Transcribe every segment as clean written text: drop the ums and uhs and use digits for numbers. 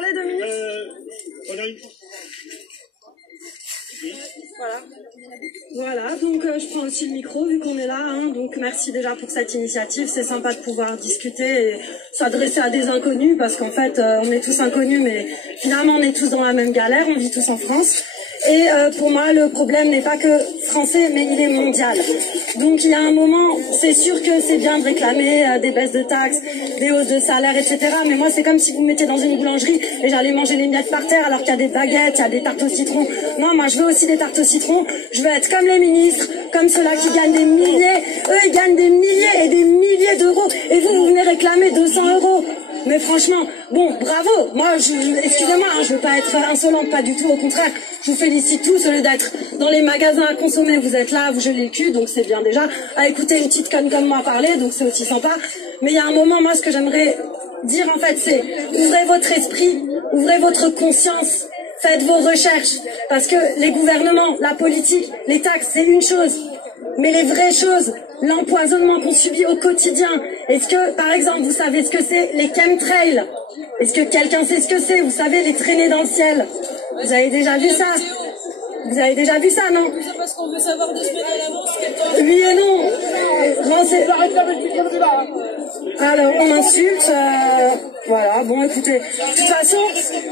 Parlez 2 minutes. Voilà, donc je prends aussi le micro vu qu'on est là, hein, donc merci déjà pour cette initiative, c'est sympa de pouvoir discuter et s'adresser à des inconnus parce qu'en fait on est tous inconnus mais finalement on est tous dans la même galère, on vit tous en France. Et pour moi, le problème n'est pas que français, mais il est mondial. Donc il y a un moment, c'est sûr que c'est bien de réclamer des baisses de taxes, des hausses de salaire, etc. Mais moi, c'est comme si vous me mettez dans une boulangerie et j'allais manger les miettes par terre alors qu'il y a des baguettes, il y a des tartes au citron. Non, moi, je veux aussi des tartes au citron. Je veux être comme les ministres, comme ceux-là qui gagnent des milliers. Eux, ils gagnent des milliers et des milliers d'euros. Et vous venez réclamer 200 euros. Mais franchement, bon, bravo. Moi, excusez-moi, hein, je veux pas être insolente, pas du tout. Au contraire, je vous félicite tous. Au lieu d'être dans les magasins à consommer, vous êtes là, vous gelez le cul, donc c'est bien déjà. À écouter une petite conne comme moi parler, donc c'est aussi sympa. Mais il y a un moment, moi, ce que j'aimerais dire, en fait, c'est ouvrez votre esprit, ouvrez votre conscience, faites vos recherches. Parce que les gouvernements, la politique, les taxes, c'est une chose. Mais les vraies choses, l'empoisonnement qu'on subit au quotidien, est-ce que, par exemple, vous savez ce que c'est les chemtrails? Est-ce que quelqu'un sait ce que c'est? Vous savez, les traînées dans le ciel? Vous avez déjà vu ça? Vous avez déjà vu ça, non? C'est parce qu'on veut savoir 2 semaines à l'avance oui et non. Non, c'est... Alors, on m'insulte. Voilà, bon, écoutez. De toute façon,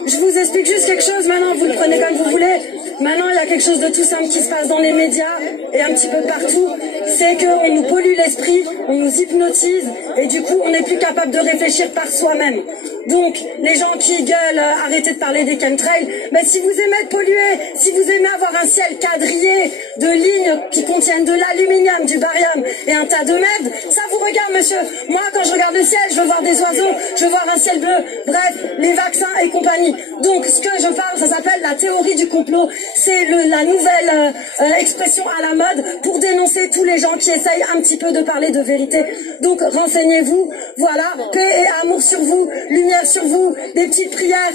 je vous explique juste quelque chose. Maintenant, vous le prenez comme vous voulez. Maintenant, il y a quelque chose de tout simple qui se passe dans les médias et un petit peu partout. C'est qu'on nous pollue l'esprit, on nous hypnotise et du coup, on n'est plus capable de réfléchir par soi-même. Donc, les gens qui gueulent, arrêtez de parler des chemtrails. Mais si vous aimez être pollué, si vous aimez avoir un ciel quadrillé de lignes qui contiennent de l'aluminium, du barium et un tas de merde, ça vous regarde, monsieur. Moi, quand je regarde le ciel, je veux voir des oiseaux, je veux voir un ciel bleu. Bref, les vaccins et compagnie. Donc, ce que je parle, ça s'appelle la théorie du complot. C'est la nouvelle expression à la mode pour dénoncer tous les gens qui essayent un petit peu de parler de vérité. Donc, renseignez-vous. Voilà, paix et amour sur vous, lumière sur vous, des petites prières,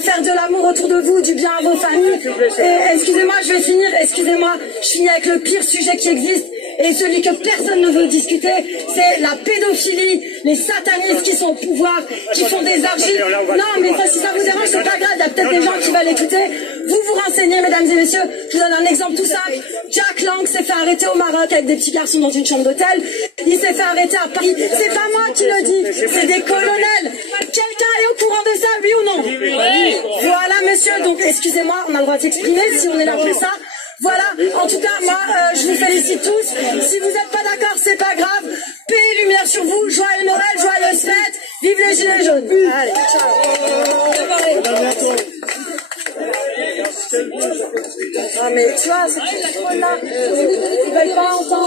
faire de l'amour autour de vous, du bien à vos familles. Et excusez-moi, je vais finir, excusez-moi, je finis avec le pire sujet qui existe et celui que personne ne veut discuter, c'est la pédophilie, les satanistes qui sont au pouvoir, qui font des argiles. Non, mais ça, si ça vous dérange, c'est pas grave, il y a peut-être des gens qui veulent écouter. Vous vous renseignez, mesdames et messieurs, je vous donne un exemple tout simple. Jack Lang s'est fait arrêter au Maroc avec des petits garçons dans une chambre d'hôtel. Il s'est fait arrêter à Paris. C'est pas moi qui le dis, c'est des colonels. Quelqu'un est au courant de ça, oui ou non? Oui. Voilà, monsieur, donc excusez-moi, on a le droit de s'exprimer si on est là pour ça. Voilà, en tout cas, moi, je vous félicite tous. Si vous n'êtes pas d'accord, c'est pas grave. Paix et lumière sur vous. Joyeux Noël, joyeuses fêtes. Vive les gilets jaunes. Allez, ciao. Ah, mais tu vois, c'est trop là. Ils veulent pas entendre.